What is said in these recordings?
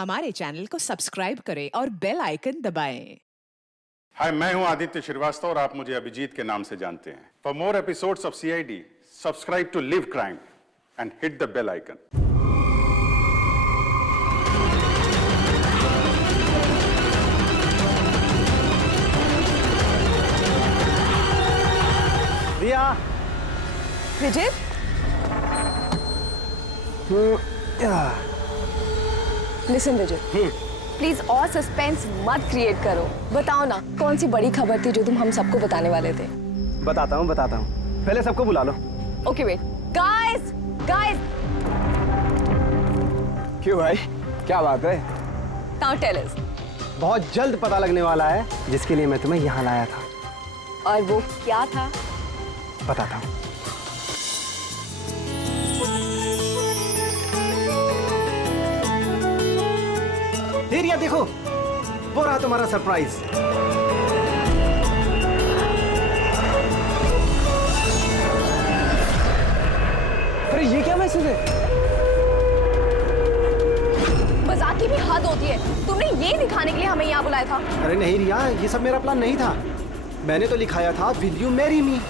हमारे चैनल को सब्सक्राइब करें और बेल आइकन दबाएं। हाय, मैं हूं आदित्य श्रीवास्तव और आप मुझे अभिजीत के नाम से जानते हैं। For more episodes of CID, subscribe to Liv Crime and hit the bell icon. Riya, Vijay, listen Vijay, please और सस्पेंस मत क्रिएट करो। बताओ ना, कौन सी बड़ी खबर थी जो तुम हम सबको बताने वाले थे? बताता हूँ। पहले सबको बुला लो। ओके वेट, गाइस, क्यों भाई, क्या बात है? Now tell us. बहुत जल्द पता लगने वाला है जिसके लिए मैं तुम्हें यहाँ लाया था। और वो क्या था? बताता हूँ। रिया देखो, वो रहा तुम्हारा सरप्राइज। अरे ये क्या मैसेज है? मजाक की भी हद होती है। तुमने ये दिखाने के लिए हमें यहाँ बुलाया था? अरे नहीं रिया, ये सब मेरा प्लान नहीं था। मैंने तो लिखाया था विल यू मैरी मी।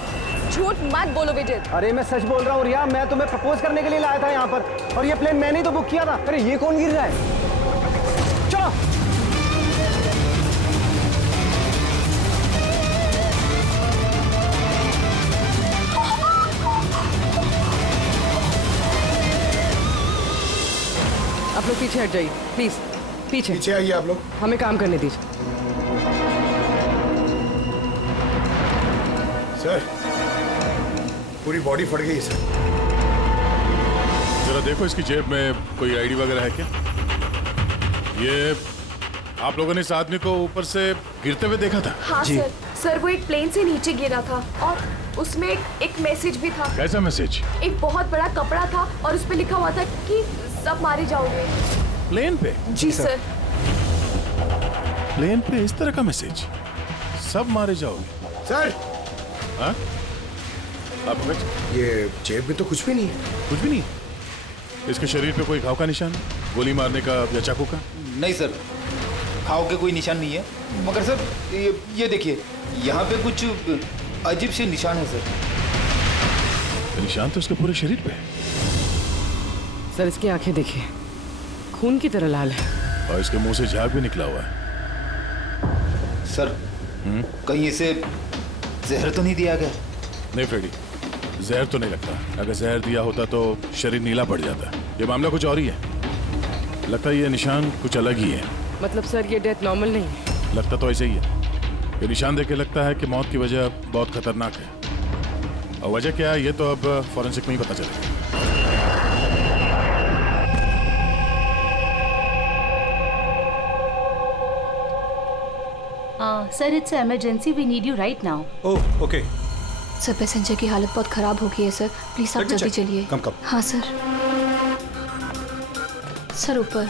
झूठ मत बोलो विजय। अरे मैं सच बोल रहा हूँ रिया, मैं तुम्हें प्रपोज करने के लिए लाया था यहाँ पर, और ये प्लेन मैंने ही तो बुक किया था। अरे ये कौन गिर रहा है? चलो। आप लोग पीछे हट जाइए प्लीज, पीछे आइए आप लोग। हमें काम करने दीजिए। सर, पूरी बॉडी फट गई सर। जरा देखो इसकी जेब में कोई आईडी वगैरह है क्या? ये आप लोगों ने इस आदमी को ऊपर से गिरते हुए देखा था? हाँ सर, वो एक प्लेन से नीचे गिरा था और उसमें एक मैसेज भी था। कैसा मैसेज? एक बहुत बड़ा कपड़ा था और उस पे लिखा हुआ था कि सब मारे जाओगे। प्लेन पे? जी सर। प्लेन पे इस तरह का मैसेज? सब मारे जाओगे? सर, हाँ? आप ये जेब में तो कुछ भी नहीं है। कुछ भी नहीं? इसके शरीर पे कोई घाव का निशान, गोली मारने का या चाकू का? नहीं सर, घाव के कोई निशान नहीं है, मगर सर ये देखिए, यहाँ पे कुछ अजीब से निशान है सर। निशान तो उसके पूरे शरीर पे है। सर इसकी आंखें देखिए, खून की तरह लाल है। और इसके मुंह से झाग भी निकला हुआ है। सर, कहीं इसे जहर तो नहीं दिया गया? नहीं फ्रेडी, जहर तो नहीं लगता। अगर जहर दिया होता तो शरीर नीला पड़ जाता। ये मामला कुछ और ही है। लगता है ये निशान कुछ अलग ही है। मतलब सर ये डेथ नॉर्मल नहीं है? लगता तो ऐसे ही है। ये निशान देख के लगता है कि मौत की वजह बहुत खतरनाक है, और वजह क्या है ये तो अब फॉरेंसिक में ही पता चलेगा। Sir, it's emergency, we need you right now. Oh, okay. Sir, passenger की हालत बहुत खराब हो गई है सर, प्लीज आप जल्दी चलिए। कम। हाँ सर। सर ऊपर।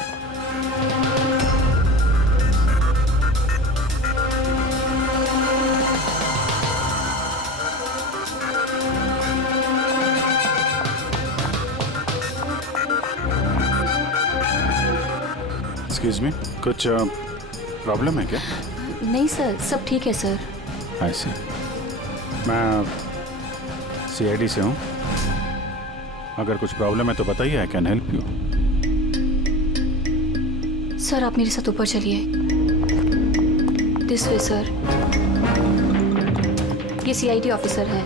एक्सक्यूज मी, कुछ प्रॉब्लम है क्या? नहीं सर, सब ठीक है सर। ऐसे मैं सीआईडी से हूँ। अगर कुछ प्रॉब्लम है तो बताइए, I can help you. Sir आप मेरे साथ ऊपर चलिए। This way sir. ये सीआईडी ऑफिसर है।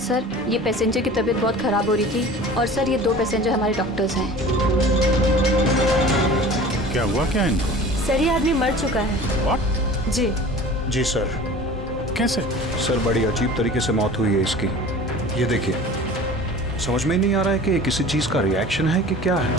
सर, ये पैसेंजर की तबीयत बहुत खराब हो रही थी, और सर ये 2 पैसेंजर हमारे डॉक्टर्स हैं। क्या हुआ क्या इनको? सर, ये आदमी मर चुका है। व्हाट? जी। जी सर। कैसे? सर, बड़ी अजीब तरीके से मौत हुई है इसकी। ये देखिए, समझ में ही नहीं आ रहा है कि किसी चीज का रिएक्शन है कि क्या है।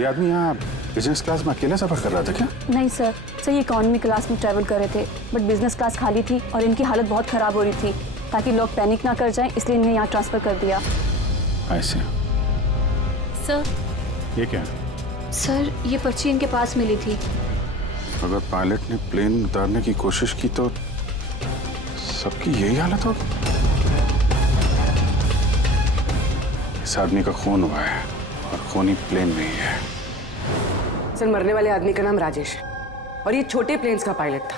ये आदमी यहाँ बिजनेस क्लास में अकेले सफर कर रहा था क्या? नहीं सर, ये इकोनॉमी क्लास में ट्रैवल कर रहे थे, बट बिजनेस क्लास खाली थी और इनकी हालत बहुत खराब हो रही थी। ताकि लोग पैनिक ना कर जाएं, इसलिए इन्हें यहाँ ट्रांसफर कर दिया। ऐसे? सर, ये क्या है? सर, ये पर्ची इनके पास मिली थी। अगर पायलट ने प्लेन उतारने की कोशिश की तो सबकी यही हालत होगी। इस आदमी का खून हुआ है और खून ही प्लेन में ही है। सर मरने वाले आदमी का नाम राजेश है और ये छोटे प्लेन्स का पायलट था।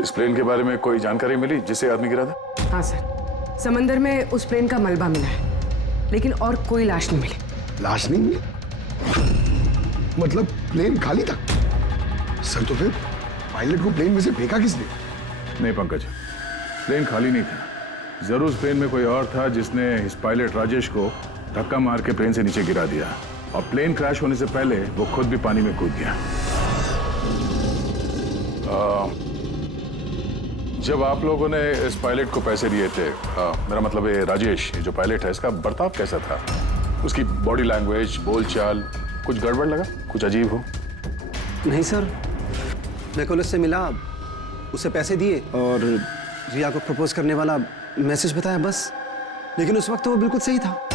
इस प्लेन के बारे में कोई जानकारी मिली जिससे आदमी गिरा था? हाँ सर, समंदर में उस प्लेन का मलबा मिला है, लेकिन और कोई लाश नहीं मिली। लाश नहीं मिली? मतलब प्लेन खाली था? सर तो फिर पायलट को प्लेन में से फेंका किसने? नहीं पंकज, प्लेन खाली नहीं था। जरूर उस प्लेन में कोई और था जिसने इस पायलट राजेश को धक्का मार के प्लेन से नीचे गिरा दिया और प्लेन क्रैश होने से पहले वो खुद भी पानी में कूद गया। जब आप लोगों ने इस पायलट को पैसे दिए थे, मेरा मतलब है राजेश जो पायलट है, इसका बर्ताव कैसा था? उसकी बॉडी लैंग्वेज, बोलचाल, कुछ गड़बड़ लगा? कुछ अजीब हो? नहीं सर, मैं कल उससे मिला, उसे पैसे दिए और रिया को प्रपोज करने वाला मैसेज बताया बस। लेकिन उस वक्त तो वो बिल्कुल सही था।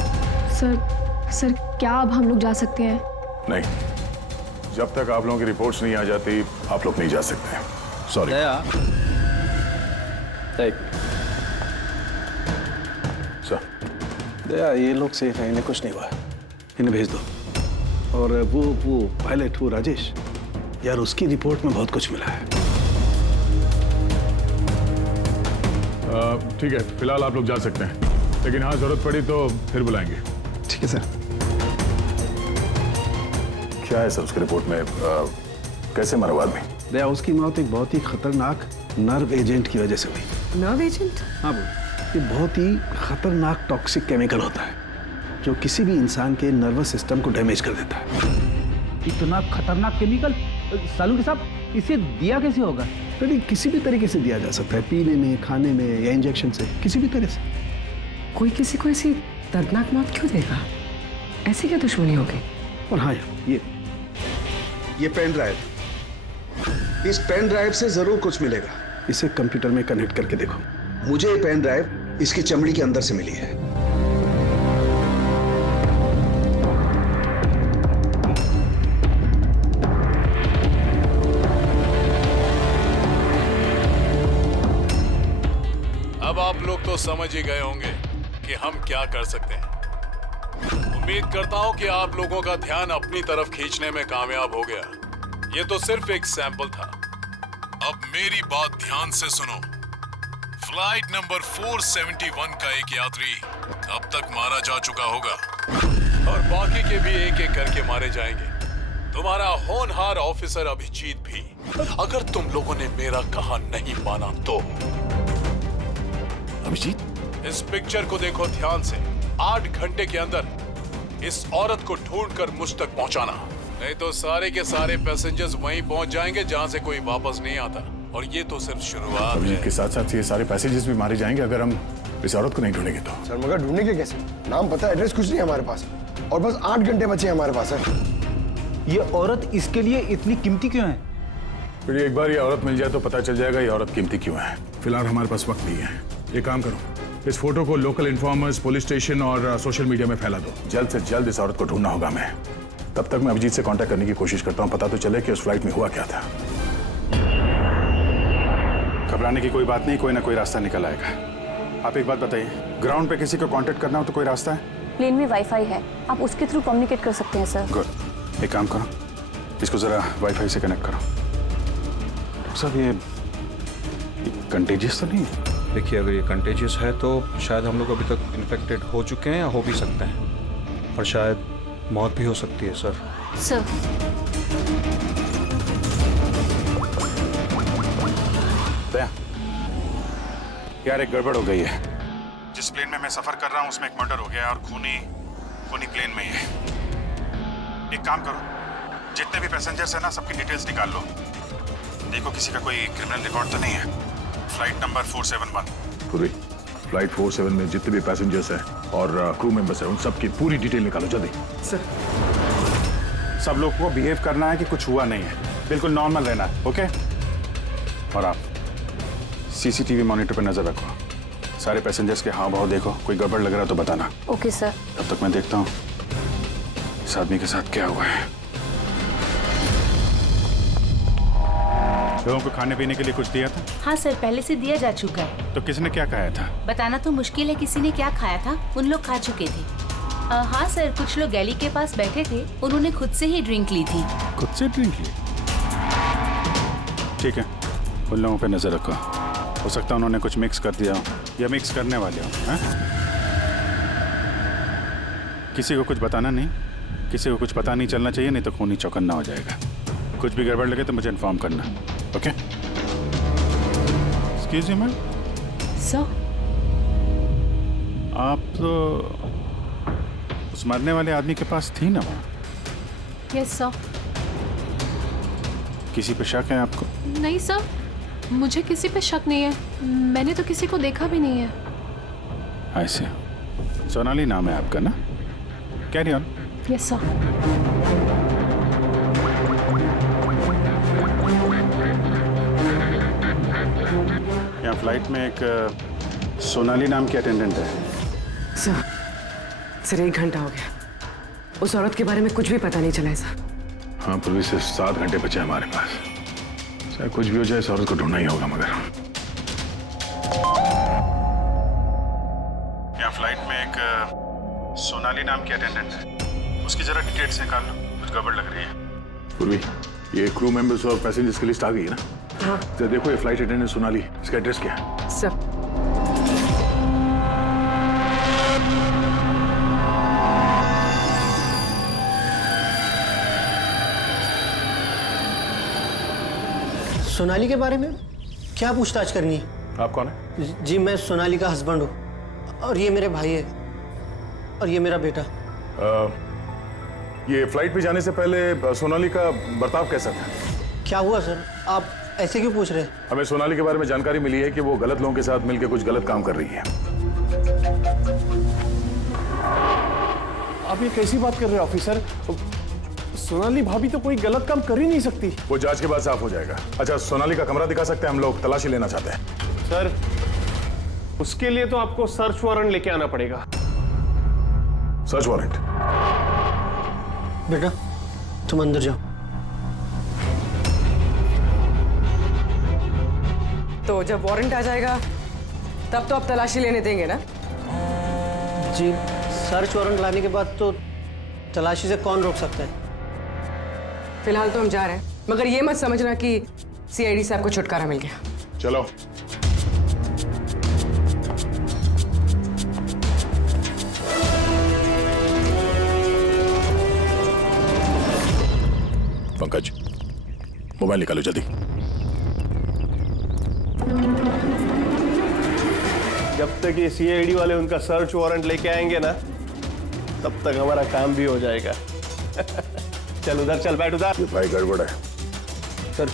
सर क्या अब हम लोग जा सकते हैं? नहीं, जब तक आप लोगों की रिपोर्ट्स नहीं आ जाती आप लोग नहीं जा सकते। सॉरी। सर, दया, ये लोग सेफ हैं, इन्हें कुछ नहीं हुआ, इन्हें भेज दो। और वो पायलट, वो राजेश, यार उसकी रिपोर्ट में बहुत कुछ मिला है। ठीक है, फिलहाल आप लोग जा सकते हैं, लेकिन हाँ जरूरत पड़ी तो फिर बुलाएंगे। ठीक है सर। क्या है सर उसकी रिपोर्ट में? कैसे मरा वो आदमी? दया, उसकी मौत एक बहुत ही खतरनाक नर्व एजेंट की वजह से हुई। Nerve agent? हाँ बोल। ये बहुत ही खतरनाक टॉक्सिक केमिकल होता है जो किसी भी इंसान के नर्वस सिस्टम को डैमेज कर देता है। इतना खतरनाक केमिकल सालू साहब, इसे दिया कैसे होगा? तो किसी भी तरीके से दिया जा सकता है, पीने में, खाने में या इंजेक्शन से, किसी भी तरह से। कोई किसी को ऐसी दर्दनाक मौत क्यों देगा? ऐसी क्या दुश्मनी होगी? और हाँ यार, ये पेन ड्राइव, इस पेन ड्राइव से जरूर कुछ मिलेगा। इसे कंप्यूटर में कनेक्ट करके देखो। मुझे ये पेन ड्राइव इसकी चमड़ी के अंदर से मिली है। अब आप लोग तो समझ ही गए होंगे कि हम क्या कर सकते हैं। उम्मीद करता हूं कि आप लोगों का ध्यान अपनी तरफ खींचने में कामयाब हो गया। ये तो सिर्फ एक सैंपल था। अब मेरी बात ध्यान से सुनो। फ्लाइट नंबर 471 का एक यात्री अब तक मारा जा चुका होगा और बाकी के भी एक एक करके मारे जाएंगे। तुम्हारा होनहार ऑफिसर अभिजीत भी। अगर तुम लोगों ने मेरा कहा नहीं माना तो अभिजीत, इस पिक्चर को देखो ध्यान से। 8 घंटे के अंदर इस औरत को ढूंढकर मुझ तक पहुंचाना, नहीं तो सारे के सारे पैसेंजर्स वहीं पहुंच जाएंगे जहां से कोई वापस नहीं आता। और ये तो सिर्फ शुरुआत है। के साथ साथ ये सारे पैसेंजर्स भी मारे जाएंगे अगर हम इस औरत को नहीं ढूंढेंगे तो। सर मगर ढूंढेंगे कैसे? नाम पता, एड्रेस कुछ नहीं है हमारे पास और बस 8 घंटे बचे हैं हमारे पास। सर ये औरत इसके लिए इतनी कीमती क्यों है? फिर एक बार ये औरत मिल जाए तो पता चल जाएगा ये औरत कीमती क्यों है। फिलहाल हमारे पास वक्त नहीं है। एक काम करो, इस फोटो को लोकल इन्फॉर्मर्स, पुलिस स्टेशन और सोशल मीडिया में फैला दो। जल्द से जल्द इस औरत को ढूंढना होगा हमें। तब तक मैं अभिजीत से कांटेक्ट करने की कोशिश करता हूं, पता तो चले कि उस फ्लाइट में हुआ क्या था। घबराने की कोई बात नहीं, कोई ना कोई रास्ता निकल आएगा। आप एक बात बताइए, ग्राउंड पे किसी को कांटेक्ट करना हो तो कोई रास्ता है? प्लेन में वाईफाई है, आप उसके थ्रू कम्युनिकेट कर सकते हैं सर। गुड, एक काम करो, इसको जरा वाईफाई से कनेक्ट करो। सब ये कंटेजियस तो नहीं है? देखिए, अगर ये कंटेजियस है तो शायद हम लोग अभी तक इन्फेक्टेड हो चुके हैं या हो भी सकते हैं, और शायद मौत भी हो सकती है सर। सर, यार एक गड़बड़ हो गई है। जिस प्लेन में मैं सफर कर रहा हूँ उसमें एक मर्डर हो गया और खूनी प्लेन में ही है। एक काम करो, जितने भी पैसेंजर्स हैं ना, सबकी डिटेल्स निकाल लो। देखो किसी का कोई क्रिमिनल रिकॉर्ड तो नहीं है। Flight number 471। पूरी फ्लाइट 47 में जितने भी पैसेंजर्स हैं और क्रू मेंबर्स हैं उन सबकी पूरी डिटेल निकालो जल्दी। सर, सब लोग को बिहेव करना है कि कुछ हुआ नहीं है, बिल्कुल नॉर्मल रहना है, ओके? और आप सीसीटीवी मॉनिटर पर नजर रखो। सारे पैसेंजर्स के हाव भाव देखो, कोई गड़बड़ लग रहा तो बताना। Okay sir. तब तक मैं देखता हूँ इस आदमी के साथ क्या हुआ है। लोगों को खाने पीने के लिए कुछ दिया था? हाँ सर, पहले से दिया जा चुका है। तो किसने क्या खाया था? बताना तो मुश्किल है किसी ने क्या खाया था, उन लोग खा चुके थे। हाँ सर, कुछ लोग गैली के पास बैठे थे, उन्होंने खुद से ही ड्रिंक ली थी। खुद से ड्रिंक ली? ठीक है, उन लोगों पे नजर रखो। हो सकता है उन्होंने कुछ मिक्स कर दिया हो या मिक्स करने वाले हो। किसी को कुछ बताना नहीं, किसी को कुछ पता नहीं चलना चाहिए, नहीं तो खूनी चौकन्ना हो जाएगा। कुछ भी गड़बड़ लगे तो मुझे इन्फॉर्म करना, okay? Excuse me ma'am. Sir, आप तो उस मरने वाले आदमी के पास थी ना वहाँ? Yes sir. किसी पे शक है आपको? नहीं सर, मुझे किसी पे शक नहीं है, मैंने तो किसी को देखा भी नहीं है। ऐसे सोनाली नाम है आपका ना? Carry on. Yes sir. यहाँ फ्लाइट में एक सोनाली नाम की अटेंडेंट है। सर 1 घंटा हो गया, उस औरत के बारे में कुछ भी पता नहीं चला है सर। हाँ, पूर्वी सिर्फ 7 घंटे बचे हमारे पास। चाहे कुछ भी हो जाए, इस औरत को ढूंढना ही होगा। मगर यहाँ फ्लाइट में एक सोनाली नाम की अटेंडेंट है, उसकी जरा डिटेल्स निकाल लो, कुछ गड़बड़ लग रही है। पूर्वी, ये क्रू मेंबर्स और पैसेंजर्स की लिस्ट आ गई है ना? हाँ। तो देखो, ये फ्लाइट अटेंडेंट सोनाली, इसका एड्रेस क्या है? सर, सोनाली के बारे में क्या पूछताछ करनी है? आप कौन है? जी, मैं सोनाली का हस्बैंड हूँ, और ये मेरे भाई है, और ये मेरा बेटा। ये फ्लाइट पे जाने से पहले सोनाली का बर्ताव कैसा था? क्या हुआ सर, आप ऐसे क्यों पूछ रहे हैं? हमें सोनाली के बारे में जानकारी मिली है कि वो गलत लोगों के साथ मिलकर कुछ गलत काम कर रही है। आप ये कैसी बात कर रहे हैं ऑफिसर? सोनाली भाभी तो कोई गलत काम कर ही नहीं सकती। वो जांच के बाद साफ हो जाएगा। अच्छा, सोनाली का कमरा दिखा सकते हैं? हम लोग तलाशी लेना चाहते हैं। सर, उसके लिए तो आपको सर्च वारंट लेके आना पड़ेगा। Search warrant? बेटा, तुम अंदर जाओ। तो जब वारंट आ जाएगा तब तो आप तलाशी लेने देंगे ना? जी, सर्च वारंट लाने के बाद तो तलाशी से कौन रोक सकता है? फिलहाल तो हम जा रहे हैं, मगर ये मत समझना कि सीआईडी साहब को छुटकारा मिल गया। चलो। पंकज, मोबाइल निकालो जल्दी। जब तक ये सीआईडी वाले उनका सर्च वारंट लेके आएंगे ना, तब तक हमारा काम भी हो जाएगा। चल उधर, चल बैठ उधर। ये भाई गड़बड़ है। सर,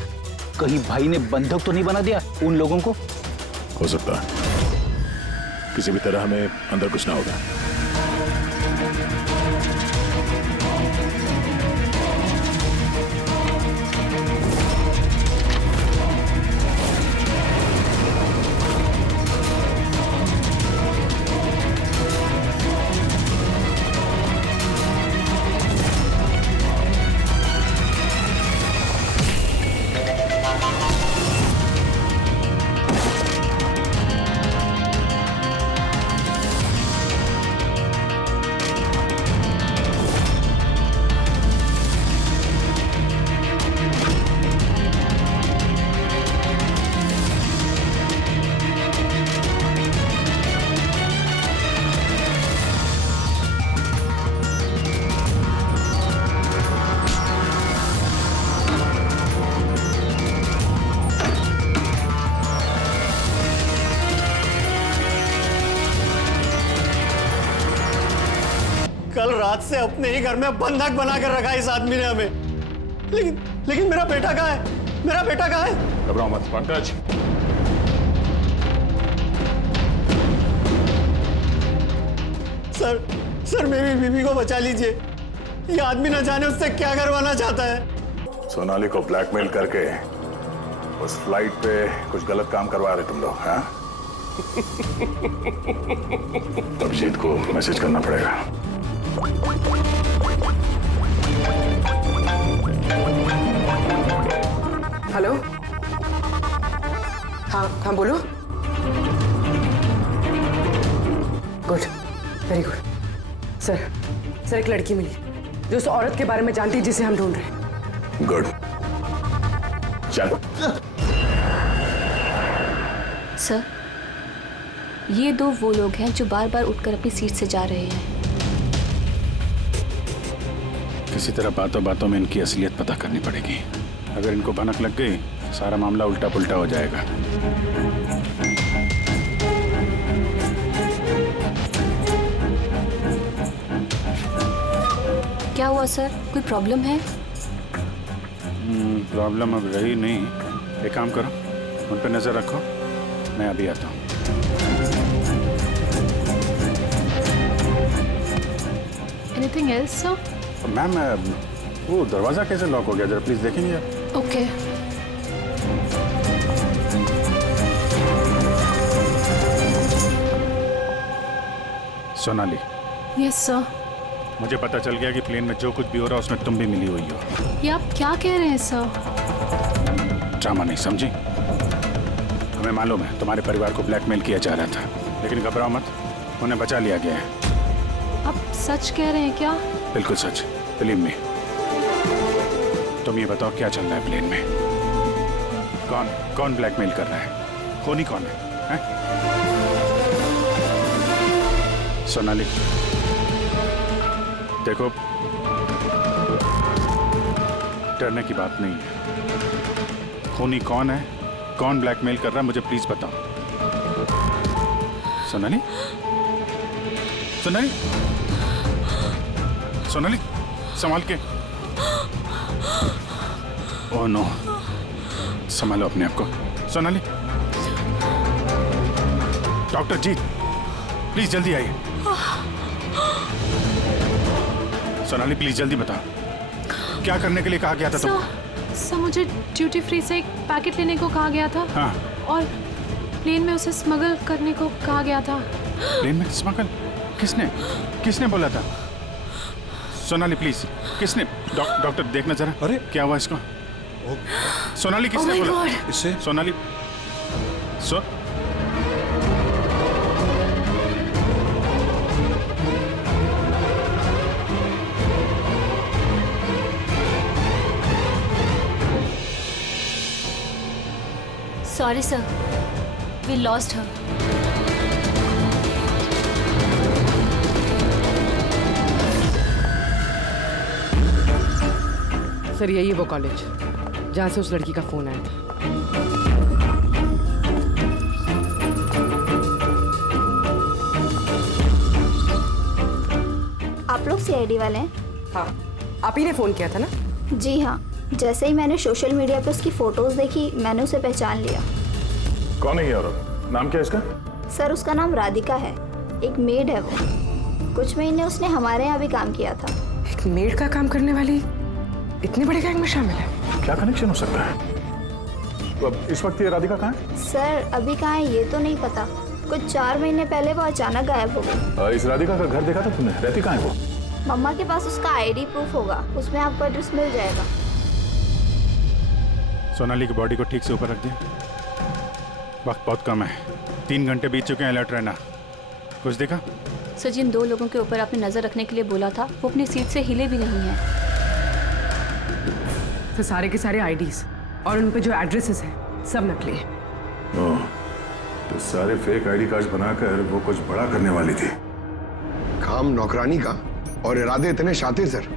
कहीं भाई ने बंधक तो नहीं बना दिया उन लोगों को? हो सकता है, किसी भी तरह हमें अंदर घुसना होगा। कल रात से अपने ही घर में बंधक बनाकर रखा है इस आदमी ने हमें। लेकिन मेरा बेटा कहाँ है? मेरा बेटा कहाँ है? घबराओ मत पंकज। सर मेरी बीवी को बचा लीजिए। ये आदमी न जाने उससे क्या करवाना चाहता है। सोनाली को ब्लैकमेल करके उस फ्लाइट पे कुछ गलत काम करवा रहे तुम लोग, हाँ? अभिजीत को मैसेज करना पड़ेगा। हेलो, हाँ बोलो। Good, very good sir. Sir एक लड़की मिली जो उस औरत के बारे में जानती है जिसे हम ढूंढ रहे हैं। गुड, चल। सर, ये दो वो लोग हैं जो बार बार उठकर अपनी सीट से जा रहे हैं। किसी तरह बातों बातों में इनकी असलियत पता करनी पड़ेगी। अगर इनको भनक लग गई सारा मामला उल्टा पुल्टा हो जाएगा। क्या हुआ सर, कोई प्रॉब्लम है? प्रॉब्लम अब रही नहीं। एक काम करो, उन पर नजर रखो, मैं अभी आता हूँ। Anything else sir? मैम, वो दरवाजा कैसे लॉक हो गया, जरा प्लीज देखेंगे आप? ओके। सोनाली। Yes sir. मुझे पता चल गया कि प्लेन में जो कुछ भी हो रहा है उसमें तुम भी मिली हुई हो। ये आप क्या कह रहे हैं सर? ड्रामा नहीं समझी? हमें मालूम है तुम्हारे परिवार को ब्लैकमेल किया जा रहा था, लेकिन घबराओ मत, उन्हें बचा लिया गया है। आप सच कह रहे हैं क्या? बिल्कुल सच, बिलीव मी। तुम ये बताओ क्या चल रहा है प्लेन में? कौन ब्लैकमेल कर रहा है? खूनी कौन है? सोनाली देखो, डरने की बात नहीं है। खूनी कौन है, कौन ब्लैकमेल कर रहा है, मुझे प्लीज बताओ। सोनाली, सोनाली, सोनाली, संभाल के। ओह नो, संभालो अपने आप को। सोनाली, डॉक्टर जी प्लीज जल्दी आइए। सोनाली प्लीज जल्दी बताओ, क्या करने के लिए कहा गया था तुमको? सर, मुझे ड्यूटी फ्री से एक पैकेट लेने को कहा गया था। हाँ। और प्लेन में उसे स्मगल करने को कहा गया था। प्लेन में स्मगल? किसने बोला था? सोनाली प्लीज, किसने? डॉक्टर देखना जरा। अरे क्या हुआ इसको? सोनाली किसने बोला? इससे Sonali Sorry sir, we lost her. Sir यही है वो कॉलेज जहाँ से उस लड़की का फोन आया था। आप लोग सीआईडी वाले हैं? हाँ, आप ही ने फोन किया था ना? जी हाँ, जैसे ही मैंने सोशल मीडिया पे उसकी फोटोज देखी मैंने उसे पहचान लिया। कौन है ये औरत? नाम क्या है इसका? सर उसका नाम राधिका है, एक मेड है वो। कुछ महीने उसने हमारे यहाँ भी काम किया था। एक मेड का काम करने वाली इतने बड़े गैंग में शामिल है? क्या कनेक्शन हो सकता है? तो अब इस वक्त ये राधिका कहाँ है? सर अभी कहाँ है ये तो नहीं पता, कुछ 4 महीने पहले वो अचानक गायब हो गई। इस राधिका का घर देखा था तुमने? रहती कहाँ है वो? मम्मा के पास उसका आईडी प्रूफ होगा, उसमें आपको एड्रेस मिल जाएगा। सोनाली की बॉडी को ठीक से ऊपर रख दिया। वक्त बहुत कम है, 3 घंटे बीत चुके हैं, अलर्ट रहना। कुछ देखा? सर जिन 2 लोगों के ऊपर आपने नजर रखने के लिए बोला था वो अपनी सीट से हिले भी नहीं है। तो सारे के सारे आईडीज और उन पे जो एड्रेसेस हैं सब नकली हैं। ओह, तो सारे फेक आईडी कार्ड बनाकर वो कुछ बड़ा करने वाली थी। काम नौकरानी का और इरादे इतने शातिर सर।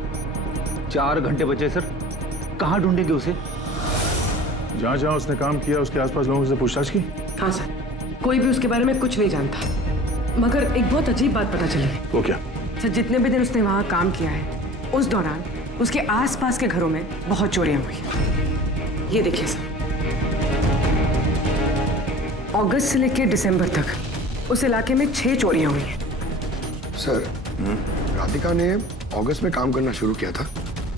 4 घंटे बचे सर, कहाँ ढूंढेंगे उसे? जहाँ जहाँ उसने काम किया उसके आसपास लोगों से पूछताछ की? हाँ सर, कोई भी उसके बारे में कुछ नहीं जानता, मगर एक बहुत अजीब बात पता चली। वो क्या? सर जितने भी दिन उसने वहाँ काम किया है उस दौरान उसके आसपास के घरों में बहुत चोरियां हुई। ये देखिए सर, अगस्त से लेकर दिसंबर तक उस इलाके में 6 चोरियां हुई हैं। सर, राधिका ने अगस्त में काम करना शुरू किया था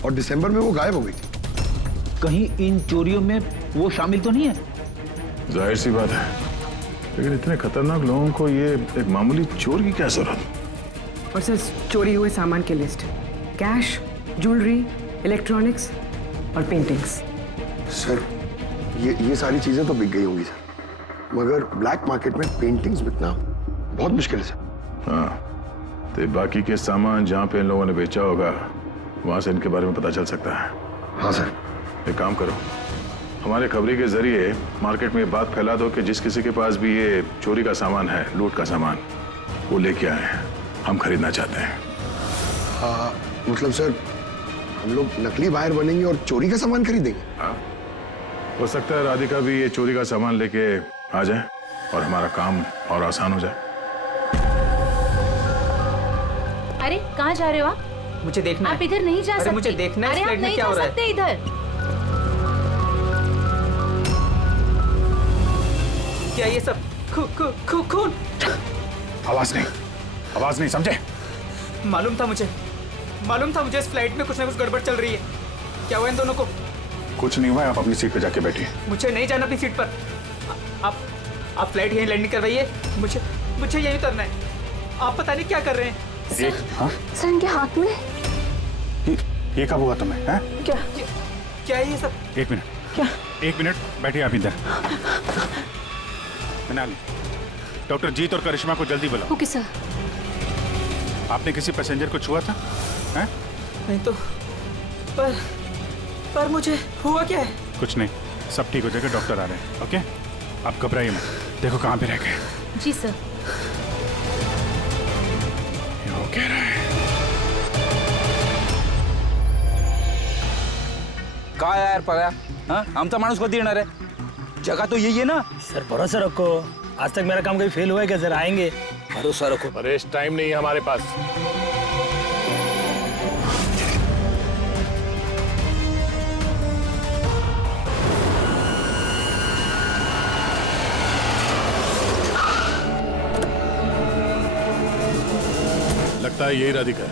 और दिसंबर में वो गायब हो गई थी। कहीं इन चोरियों में वो शामिल तो नहीं है? जाहिर सी बात है, लेकिन इतने खतरनाक लोगों को ये एक मामूली चोर की क्या जरूरत? और सर चोरी हुए सामान की लिस्ट, कैश, ज्वेलरी, इलेक्ट्रॉनिक्स और पेंटिंग्स। सर ये सारी चीजें तो बिक गई होंगी सर, मगर ब्लैक मार्केट में पेंटिंग्स बिकना बहुत मुश्किल है सर। हाँ, तो बाकी के सामान जहाँ पे इन लोगों ने बेचा होगा वहाँ से इनके बारे में पता चल सकता है। हाँ सर। एक काम करो, हमारे खबरी के जरिए मार्केट में बात फैला दो कि जिस किसी के पास भी ये चोरी का सामान है, लूट का सामान, वो लेके आए हैं, हम खरीदना चाहते हैं। हाँ मतलब सर हम लोग नकली बायर बनेंगे और चोरी का सामान खरीदेंगे? हाँ, हो सकता है राधिका भी ये चोरी का सामान लेके आ जाए और हमारा काम और आसान हो जाए। अरे कहाँ जा रहे हो आप? मुझे देखना आप इधर नहीं जा सकते। मुझे देखना है अरे आप नहीं जा सकते इधर। क्या ये सब खून? आवाज नहीं, समझे? मालूम था मुझे इस फ्लाइट में कुछ ना कुछ गड़बड़ चल रही है। क्या हुआ इन दोनों को? कुछ नहीं हुआ, आप अपनी सीट पे जाके बैठिए। मुझे नहीं जाना अपनी सीट पर। आप फ्लाइट यहीं लैंडिंग करवाइए, मुझे यहीं उतरना है। आप पता नहीं क्या कर रहे हैं। सर इनके हाथ में ये कब हुआ तुम्हें? हैं? क्या है ये सब? एक मिनट बैठिए आप इधर। मनाली, डॉक्टर जीत और करिश्मा को जल्दी बुलाओ। Okay sir. आपने किसी पैसेंजर को छुआ था? हैं? नहीं तो पर मुझे हुआ क्या है? कुछ नहीं, सब ठीक हो जाएगा, डॉक्टर आ रहे हैं। ओके, आप घबराइए मत। देखो कहाँ पे रह गए। जी सर। ये वो कह रहा है। काय यार पळ्या, हाँ आमचा माणूस कधी येणार आहे? जगह तो यही है ना। सर भरोसा रखो, आज तक मेरा काम कभी फेल हुआ है क्या? सर आएंगे, भरोसा रखो। परेश, टाइम नहीं है हमारे पास। लगता है यही राधिका है।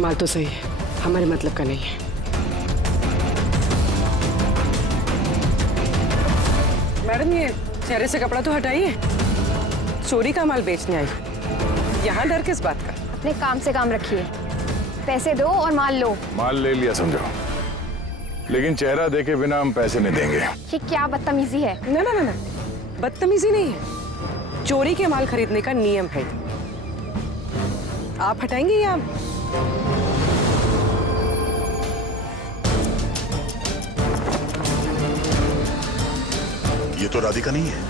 माल तो सही है, हमारे मतलब का नहीं है। मैडम ये चेहरे से कपड़ा तो हटाइए। चोरी का माल बेचने आई, यहाँ डर किस बात का? अपने काम से काम रखिए, पैसे दो और माल लो। माल ले लिया समझो, लेकिन चेहरा देखे बिना हम पैसे नहीं देंगे। ये क्या बदतमीजी है? ना, बदतमीजी नहीं है, चोरी के माल खरीदने का नियम है। आप हटाएंगे या ये तो राधिका नहीं है।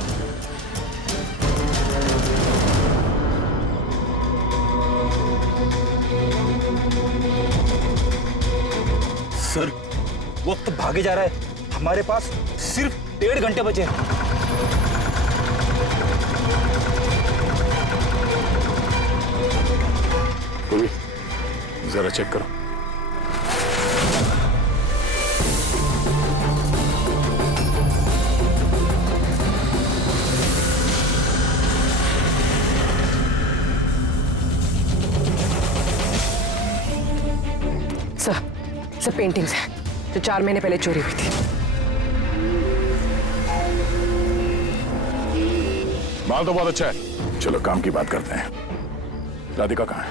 सर वक्त भागे जा रहा है, हमारे पास सिर्फ 1.5 घंटे बचे हैं। जरा चेक करो। सब पेंटिंग्स हैं जो 4 महीने पहले चोरी हुई थी। माल तो बहुत अच्छा है, चलो काम की बात करते हैं। राधिका कहाँ है?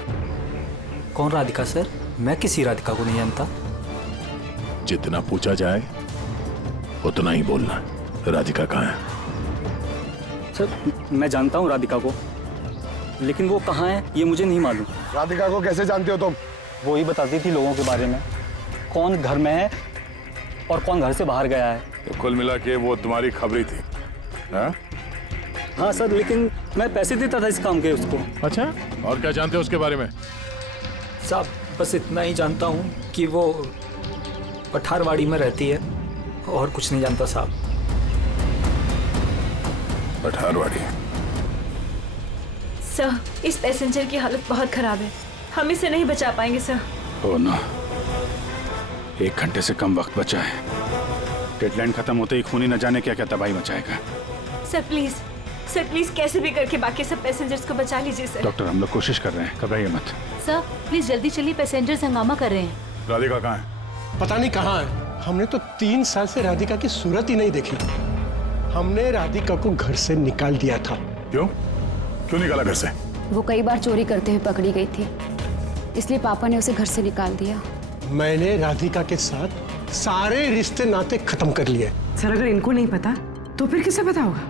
कौन राधिका सर? मैं किसी राधिका को नहीं जानता। जितना पूछा जाए उतना ही बोलना। राधिका कहाँ है? सर मैं जानता हूँ राधिका को, लेकिन वो कहाँ है ये मुझे नहीं मालूम। राधिका को कैसे जानते हो तुम? वो ही बताती थी लोगों के बारे में, कौन घर में है और कौन घर से बाहर गया है। तो कुल मिला के वो तुम्हारी खबरी थी? हाँ सर, लेकिन मैं पैसे देता था इस काम के उसको। अच्छा, और क्या जानते हो उसके बारे में? साहब बस इतना ही जानता हूँ कि वो पठारवाड़ी में रहती है, और कुछ नहीं जानता साहब। पठारवाड़ी? सर इस पैसेंजर की हालत बहुत खराब है, हम इसे नहीं बचा पाएंगे सर। ओ ना, 1 घंटे से कम वक्त बचा है। डेडलाइन खत्म होते ही खूनी न जाने क्या क्या तबाही मचाएगा। सर प्लीज कैसे भी करके बाकी सब पैसेंजर्स को बचा लीजिए सर। डॉक्टर हम लोग कोशिश कर रहे हैं, घबराइए मत। सर प्लीज जल्दी चलिए, पैसेंजर्स हंगामा कर रहे हैं। राधिका कहाँ है? पता नहीं कहाँ है। हमने तो 3 साल से राधिका की सूरत ही नहीं देखी। हमने राधिका को घर से निकाल दिया था। क्यों? क्यों निकाला घर से? वो कई बार चोरी करते हुए पकड़ी गई थी, इसलिए पापा ने उसे घर से निकाल दिया। मैंने राधिका के साथ सारे रिश्ते नाते खत्म कर लिए। सर अगर इनको नहीं पता तो फिर किसे पता होगा?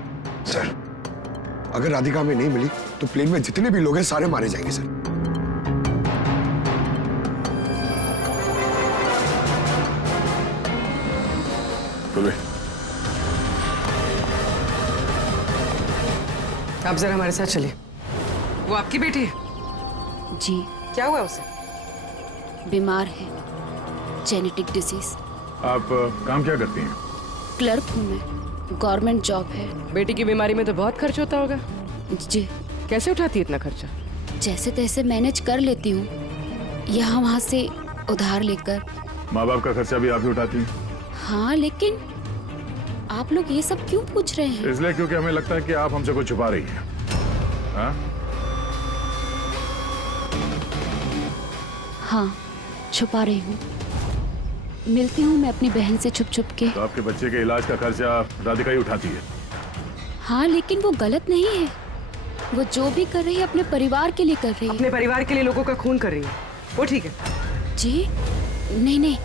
सर अगर राधिका हमें नहीं मिली तो प्लेन में जितने भी लोग हैं सारे मारे जाएंगे सर। आप जरा हमारे साथ चलिए। वो आपकी बेटी है? जी। क्या हुआ उसे? बीमार है, जेनेटिक डिजीज। आप काम क्या करती हैं? क्लर्क हूँ मैं, गवर्नमेंट जॉब है। बेटी की बीमारी में तो बहुत खर्च होता होगा। जी। कैसे उठाती है इतना खर्चा? जैसे तैसे मैनेज कर लेती हूँ, यहाँ वहाँ से उधार लेकर। माँ बाप का खर्चा भी आप ही उठाती हैं? हाँ, लेकिन आप लोग ये सब क्यों पूछ रहे हैं? इसलिए क्योंकि हमें लगता है कि आप हमसे कुछ छुपा रही हैं। हाँ, छुपा रही हूँ। मिलती हूँ मैं अपनी बहन से छुप छुप के। तो आपके बच्चे के इलाज का खर्चा राधिका ही उठाती है? हाँ, लेकिन वो गलत नहीं है। वो जो भी कर रही है अपने परिवार के लिए कर रही है। अपने परिवार के लिए लोगों का खून कर रही है, वो ठीक है? जी नहीं नहीं,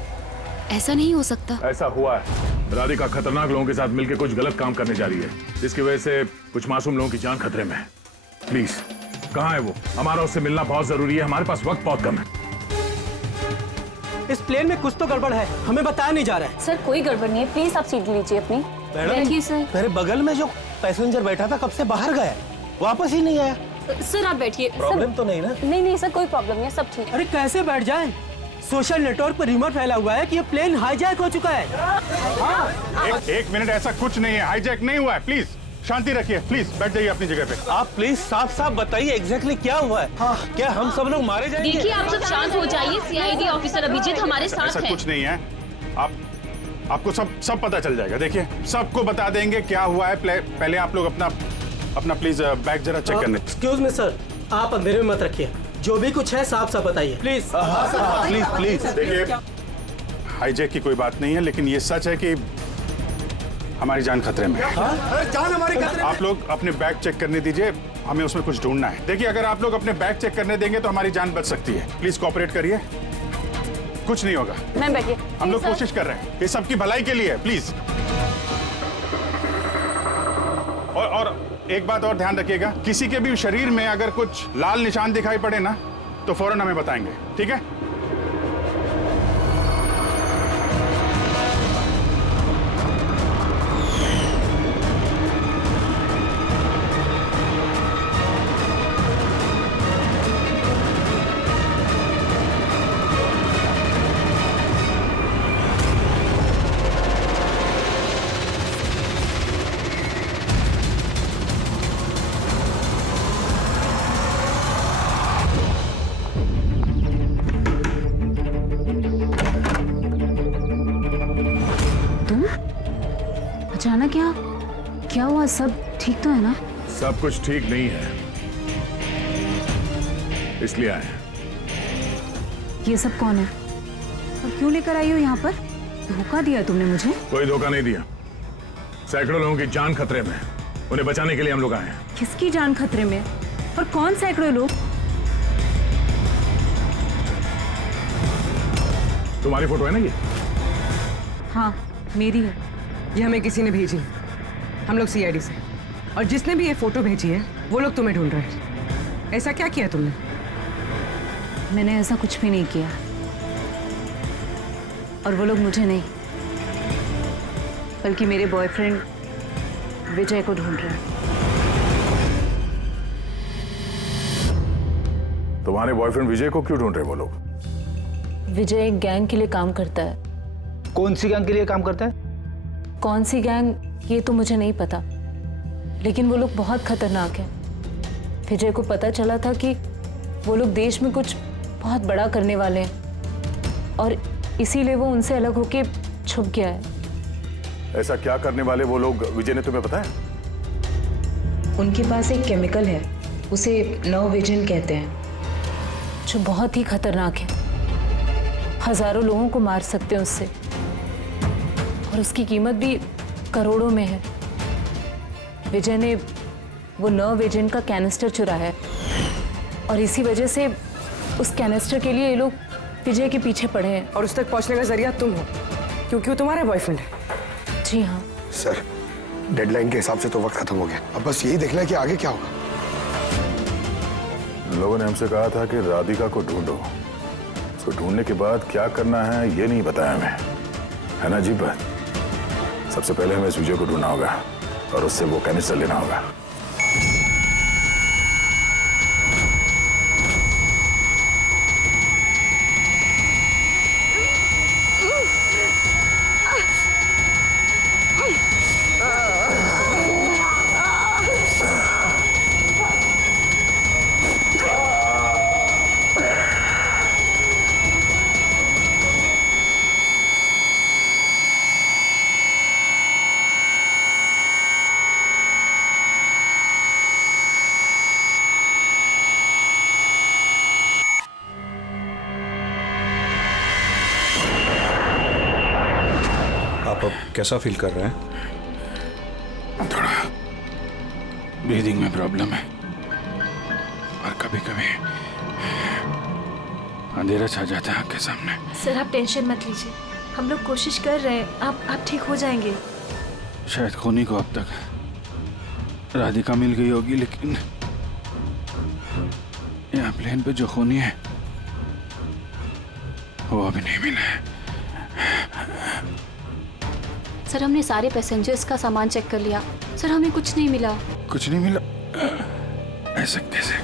ऐसा नहीं हो सकता। ऐसा हुआ है। राधिका खतरनाक लोगों के साथ मिलकर कुछ गलत काम करने जा रही है, जिसकी वजह से कुछ मासूम लोगों की जान खतरे में है। प्लीज, कहाँ है वो? हमारा उससे मिलना बहुत जरूरी है, हमारे पास वक्त बहुत कम है। इस प्लेन में कुछ तो गड़बड़ है, हमें बताया नहीं जा रहा है। सर कोई गड़बड़ नहीं है, प्लीज आप सीट लीजिए अपनी। बैठिए सर। मेरे बगल में जो पैसेंजर बैठा था कब से बाहर गया, वापस ही नहीं आया। सर आप बैठिए। प्रॉब्लम तो नहीं ना? नहीं नहीं सर, कोई प्रॉब्लम नहीं है, सब ठीक। अरे कैसे बैठ जाए? सोशल नेटवर्क पर रूमर फैला हुआ है कि ये प्लेन हाईजैक हो चुका है। एक मिनट, ऐसा कुछ नहीं है, हाईजैक नहीं हुआ है। प्लीज शांति रखिए, प्लीज बैठ जाइए अपनी जगह पे। आप प्लीज साफ साफ बताइए एग्जैक्टली क्या हुआ है। क्या हम सब लोग मारे जाएंगे? देखिए आप सब शांत हो जाइए। सीआईडी ऑफिसर अभिजीत हमारे साथ ऐसा है। कुछ नहीं है, आपको सब पता चल जाएगा। देखिए सबको बता देंगे क्या हुआ है। पहले आप लोग अपना प्लीज बैग जरा चेक करने। एक्सक्यूज मी सर, आप अंधेरे में मत रखिए, जो भी कुछ है साफ साफ बताइए प्लीज। Please please. देखिए हाईजैक की कोई बात नहीं है, लेकिन ये सच है कि हमारी जान खतरे में है। जान हमारी खतरे में। आप लोग अपने बैग चेक करने दीजिए, हमें उसमें कुछ ढूंढना है। देखिए अगर आप लोग अपने बैग चेक करने देंगे तो हमारी जान बच सकती है। प्लीज कोऑपरेट करिए, कुछ नहीं होगा। मैम बैठिए। हम लोग कोशिश कर रहे हैं, ये सबकी भलाई के लिए है। प्लीज। और एक बात और ध्यान रखिएगा, किसी के भी शरीर में अगर कुछ लाल निशान दिखाई पड़े ना तो फौरन हमें बताएंगे, ठीक है? अचानक क्या हुआ? सब ठीक तो है ना? सब कुछ ठीक नहीं है, इसलिए आए हैं। ये सब कौन है और क्यों लेकर आई हो यहाँ पर? धोखा दिया तुमने मुझे। कोई धोखा नहीं दिया, सैकड़ों लोगों की जान खतरे में, उन्हें बचाने के लिए हम लोग आए हैं। किसकी जान खतरे में और कौन सैकड़ों लोग? तुम्हारी फोटो है ना ये? हाँ मेरी है। ये हमें किसी ने भेजी है, हम लोग सीआईडी से, और जिसने भी ये फोटो भेजी है वो लोग तुम्हें ढूंढ रहे हैं। ऐसा क्या किया तुमने? मैंने ऐसा कुछ भी नहीं किया, और वो लोग मुझे नहीं बल्कि मेरे बॉयफ्रेंड विजय को ढूंढ रहे हैं। तुम्हारे बॉयफ्रेंड विजय को क्यों ढूंढ रहे वो लोग? विजय एक गैंग के लिए काम करता है। कौन सी गैंग के लिए काम करता है? कौन सी गैंग ये तो मुझे नहीं पता, लेकिन वो लोग बहुत खतरनाक हैं। विजय को पता चला था कि वो लोग देश में कुछ बहुत बड़ा करने वाले हैं, और इसीलिए वो उनसे अलग होके छुप गया है। ऐसा क्या करने वाले वो लोग विजय ने तुम्हें बताया? उनके पास एक केमिकल है, उसे नव विजन कहते हैं, जो बहुत ही खतरनाक है। हजारों लोगों को मार सकते हैं उससे, और उसकी कीमत भी करोड़ों में है। विजय ने वो नर्व एजेंट का कैनिस्टर चुराया है और इसी वजह से उस कैनिस्टर के लिए ये लोग विजय के पीछे पड़े हैं। और उस तक पहुंचने का जरिया तुम हो, क्योंकि वो तुम्हारा बॉयफ्रेंड है। जी हाँ सर, डेडलाइन के हिसाब से तो वक्त खत्म हो गया। अब बस यही देखना है कि आगे क्या होगा। लोगों ने हमसे कहा था कि राधिका को ढूंढो, उसको ढूंढने के बाद क्या करना है ये नहीं बताया हमें, है ना जी बात। सबसे पहले हमें विजय को ढूंढना होगा और उससे वो कैनिस्टर लेना होगा। आप अब कैसा फील कर रहे हैं? थोड़ा ब्रीदिंग में प्रॉब्लम है और कभी कभी अंधेरा छा जाता है आँख के सामने। सर आप टेंशन मत लीजिए, हम लोग कोशिश कर रहे हैं, आप ठीक हो जाएंगे। शायद खूनी को अब तक राधिका मिल गई होगी, लेकिन यहाँ प्लेन पे जो खूनी है वो अभी नहीं मिला है। सर हमने सारे पैसेंजर्स का सामान चेक कर लिया, सर हमें कुछ नहीं मिला। कुछ नहीं मिला? ऐसा कैसे?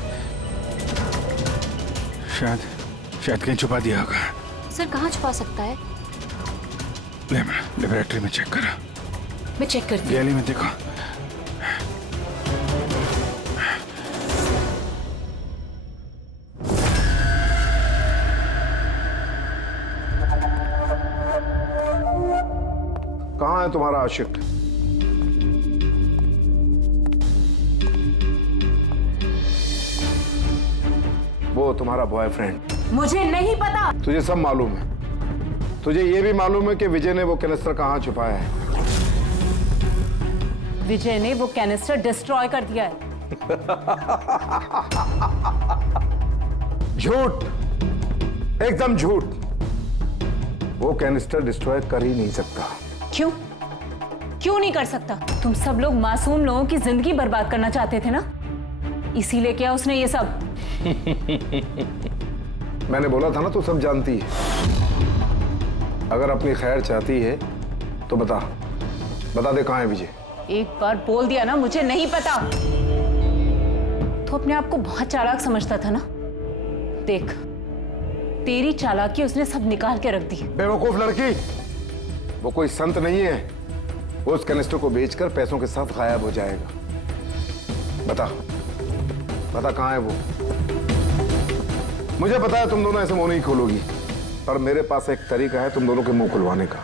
शायद कहीं छुपा दिया होगा। सर कहाँ छुपा सकता है? लेबोरेटरी में चेक करो। मैं चेक करती हूँ। गैली में देखो। कहाँ है तुम्हारा आशिक? वो तुम्हारा बॉयफ्रेंड। मुझे नहीं पता। तुझे सब मालूम है। तुझे ये भी मालूम है कि विजय ने वो कैनिस्टर कहाँ छुपाया है। विजय ने वो कैनिस्टर डिस्ट्रॉय कर दिया है। झूठ, एकदम झूठ। वो कैनिस्टर डिस्ट्रॉय कर ही नहीं सकता। क्यों नहीं कर सकता? तुम सब लोग मासूम लोगों की जिंदगी बर्बाद करना चाहते थे ना, इसीलिए किया उसने ये सब। मैंने बोला था ना, तू सब जानती है। अगर अपनी खैर चाहती है तो बता दे कहाँ है विजय। एक बार बोल दिया ना मुझे नहीं पता, तो अपने आप को बहुत चालाक समझता था ना। देख, तेरी चालाकी उसने सब निकाल के रख दी। बेवकूफ लड़की, वो कोई संत नहीं है। वो उस कैनिस्टर को बेचकर पैसों के साथ गायब हो जाएगा। बता कहाँ है वो। मुझे पता है तुम दोनों ऐसे मुंह नहीं खोलोगी, पर मेरे पास एक तरीका है तुम दोनों के मुंह खुलवाने का।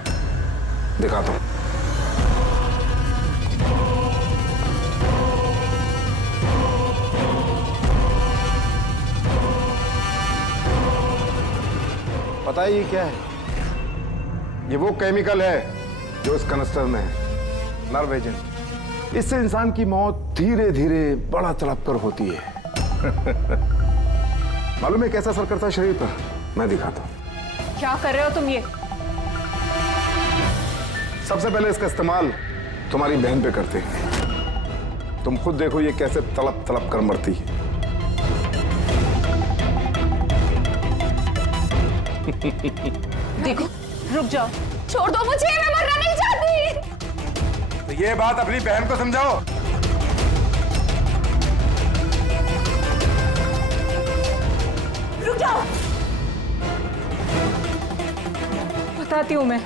दिखाता हूं। पता है ये क्या है? ये वो केमिकल है जो इस कैनिस्टर में है, नर्व एजेंट। इससे इंसान की मौत धीरे धीरे बड़ा तड़प कर होती है। मालूम है कैसा असर करता है शरीर पर? मैं दिखाता हूं। क्या कर रहे हो तुम ये? सबसे पहले इसका इस्तेमाल तुम्हारी बहन पे करते हैं। तुम खुद देखो ये कैसे तड़प तड़प कर मरती है। देखो, रुक जाओ, छोड़ दो मुझे, मैं मरना नहीं चाहती। तो ये बात अपनी बहन को समझाओ। रुक जाओ, बताती हूँ मैं।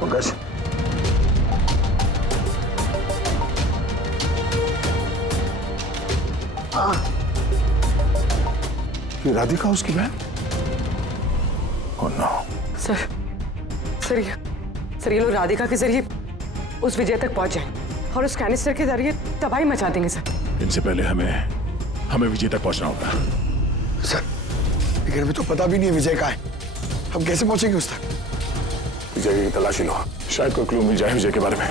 पंकज, ये राधिका उसकी बहन? Oh no. सर ये लोग राधिका के जरिए उस विजय तक पहुंच जाए और उस कैनिस्टर के जरिए तबाही मचा देंगे सर। इनसे पहले हमें हमें विजय तक पहुंचना होगा। सर, लेकिन हमें तो पता भी नहीं है विजय कहाँ है। हम कैसे पहुंचेंगे उस तक? विजय की तलाशी लो, शायद कोई क्लू मिल जाए विजय के बारे में।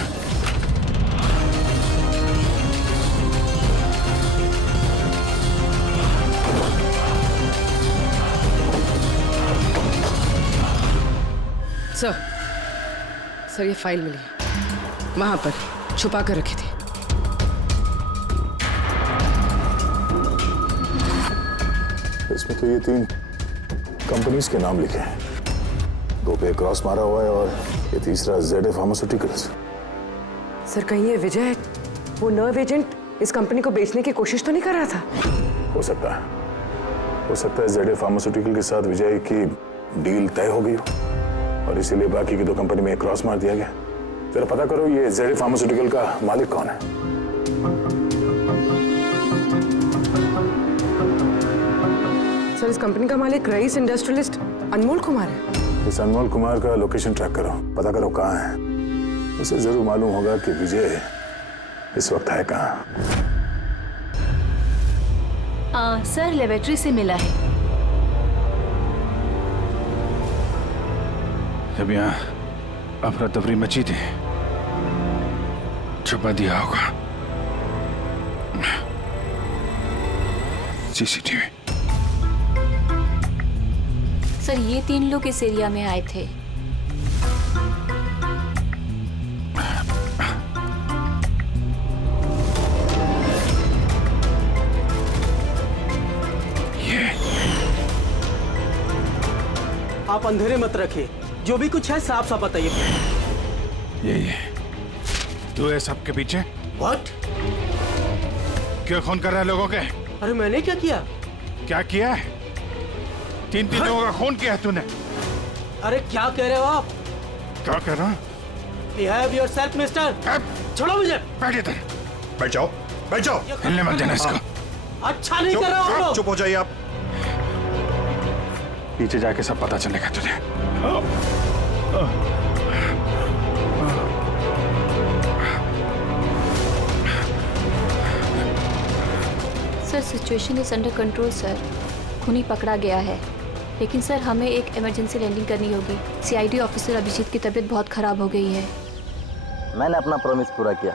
सर ये फाइल मिली, वहां पर छुपा कर रखी थी। इसमें तो ये 3 कंपनीज के नाम लिखे हैं, 2 पे क्रॉस मारा हुआ है और ये तीसरा ZA फार्मास्यूटिकल्स। सर कहीं ये विजय, वो नर्व एजेंट इस कंपनी को बेचने की कोशिश तो नहीं कर रहा था? हो सकता है ZA फार्मास्यूटिकल के साथ विजय की डील तय हो गई हो और इसीलिए बाकी की 2 कंपनी में क्रॉस मार दिया गया। जरा पता करो ये ZA फार्मास्यूटिकल का मालिक कौन है। सर इस कंपनी का मालिक रईस इंडस्ट्रियलिस्ट अनमोल कुमार है। इस अनमोल कुमार का लोकेशन ट्रैक करो, पता करो कहाँ है। उसे जरूर मालूम होगा कि विजय इस वक्त है कहाँ। सर लेबोरेटरी से मिला है। जब यहाँ अफरा तफरी मची थी, छुपा दिया होगा। CCTV। सर ये 3 लोग इस एरिया में आए थे। आप अंधेरे मत रखिए, जो भी कुछ है साफ साफ बताइए। ये तू है सबके पीछे? What? क्यों खून कर रहा है लोगों के? अरे मैंने क्या किया? क्या किया है? 3 लोगों का खून किया है तूने। अरे क्या कह रहे हो आप? क्या कह रहा? Behave yourself, mister. छोड़ो मुझे। बैठ इधर। बैठ जाओ, बैठ जाओ। हिलने मत देना इसको। अच्छा नहीं कर रहा हूँ लोग। चुप हो जाइए आप। पीछे जाके सब पता चलेगा तुझे। Sir situation is under control sir. खूनी पकड़ा गया है, लेकिन सर हमें एक इमरजेंसी लैंडिंग करनी होगी। CID ऑफिसर अभिजीत की तबीयत बहुत खराब हो गई है। मैंने अपना प्रॉमिस पूरा किया।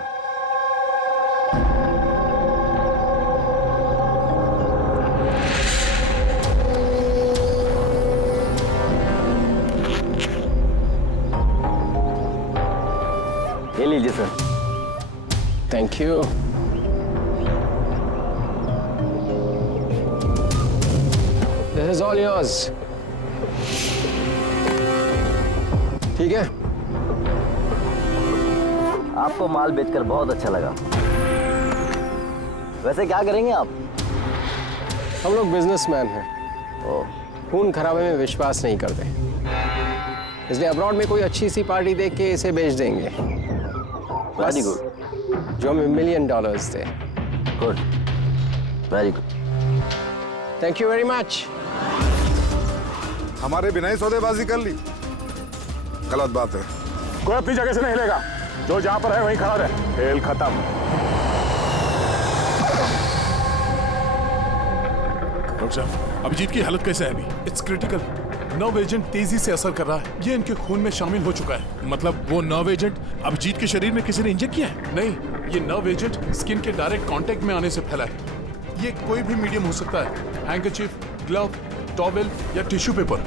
ये लीजिए sir. Thank you. This is all yours. ठीक है? आपको माल बेचकर बहुत अच्छा लगा। वैसे क्या करेंगे आप? हम लोग बिजनेसमैन हैं। खून खराबे में विश्वास नहीं करते, इसलिए अब्रॉड में कोई अच्छी सी पार्टी देख के इसे बेच देंगे। Very good. जो हमें $1 मिलियन थे। Good, very good. Thank you very much. हमारे बिना ही सौदेबाजी कर ली, गलत बात है। कोई अपनी जगह से नहीं हिलेगा, जो जहां पर है वहीं खड़ा रहे। खेल खत्म। डॉक्टर साहब, अभिजीत की हालत कैसे है अभी? It's critical. नर्व एजेंट तेजी से असर कर रहा है। ये इनके खून में शामिल हो चुका है। मतलब वो नर्व एजेंट अभिजीत के शरीर में किसी ने इंजेक्ट किया है? नहीं, ये नर्व एजेंट स्किन के डायरेक्ट कांटेक्ट में आने से फैला है। ये कोई भी मीडियम हो सकता है, हैंकरचीफ, ग्लव, टॉवेल या टिश्यू पेपर।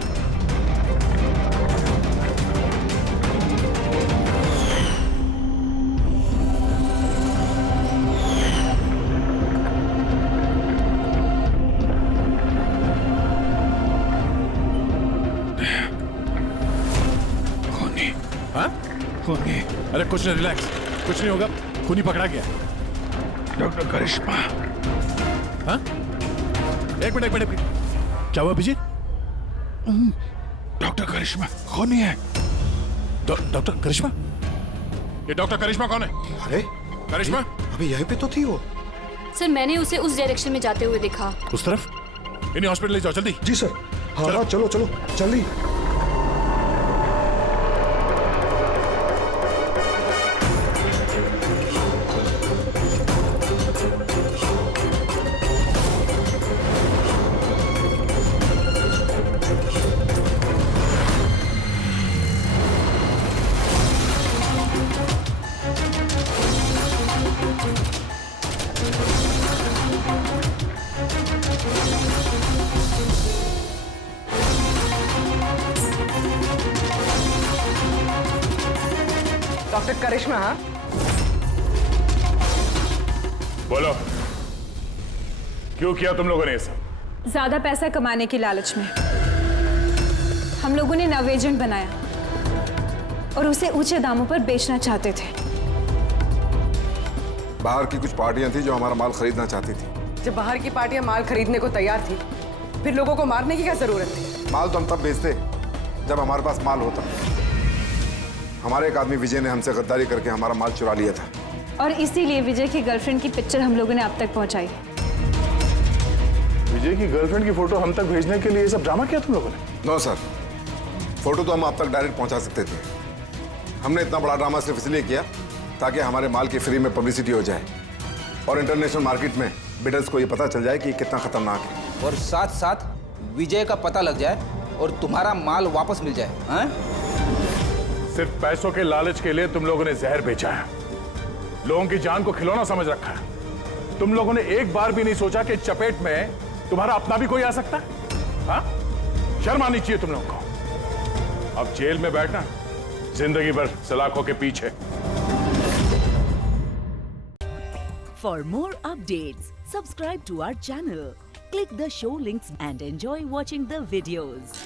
खूनी। अरे कुछ नहीं, रिलैक्स, कुछ नहीं होगा। खूनी पकड़ा गया। डॉक्टर करिश्मा। हाँ? एक मिनट। क्या हुआ अभिजीत? डॉक्टर करिश्मा खूनी है। डॉक्टर करिश्मा? ये डॉक्टर करिश्मा कौन है? अरे करिश्मा अभी यहीं पे तो थी वो। सर मैंने उसे उस डायरेक्शन में जाते हुए देखा। उस तरफ? इन्हें हॉस्पिटल ले जाओ जल्दी। जी सर। हाँ चलो जल्दी। डॉक्टर करिश्मा। हाँ, बोलो, क्यों किया तुम लोगों ने ये सब? ज्यादा पैसा कमाने की लालच में हम लोगों ने नव एजेंट बनाया और उसे ऊंचे दामों पर बेचना चाहते थे। बाहर की कुछ पार्टियां थी जो हमारा माल खरीदना चाहती थी। जब बाहर की पार्टियां माल खरीदने को तैयार थी, फिर लोगों को मारने की क्या जरूरत थी? माल तो हम तब बेचते जब हमारे पास माल होता। हमारे एक आदमी विजय ने हमसे गद्दारी करके हमारा माल चुरा लिया था, और इसीलिए विजय की गर्लफ्रेंड की पिक्चर हम लोगों ने अब तक पहुंचाई। विजय की गर्लफ्रेंड की फोटो हम तक भेजने के लिए ये सब ड्रामा किया तुम लोगों ने? नो सर, फोटो तो हम आप तक डायरेक्ट पहुंचा सकते थे। हमने इतना बड़ा ड्रामा सिर्फ इसलिए किया ताकि हमारे माल की फ्री में पब्लिसिटी हो जाए और इंटरनेशनल मार्केट में बिडर्स को ये पता चल जाए कि कितना खतरनाक है, और साथ साथ विजय का पता लग जाए और तुम्हारा माल वापस मिल जाए। हाँ? सिर्फ पैसों के लालच के लिए तुम लोगों ने जहर बेचा है, लोगों की जान को खिलौना समझ रखा है। तुम लोगों ने एक बार भी नहीं सोचा कि चपेट में तुम्हारा अपना भी कोई आ सकता है। हाँ? शर्म आनी चाहिए तुम लोगों को। अब जेल में बैठना जिंदगी भर सलाखों के पीछे। For more updates, subscribe to our channel, click the show links and enjoy watching the videos.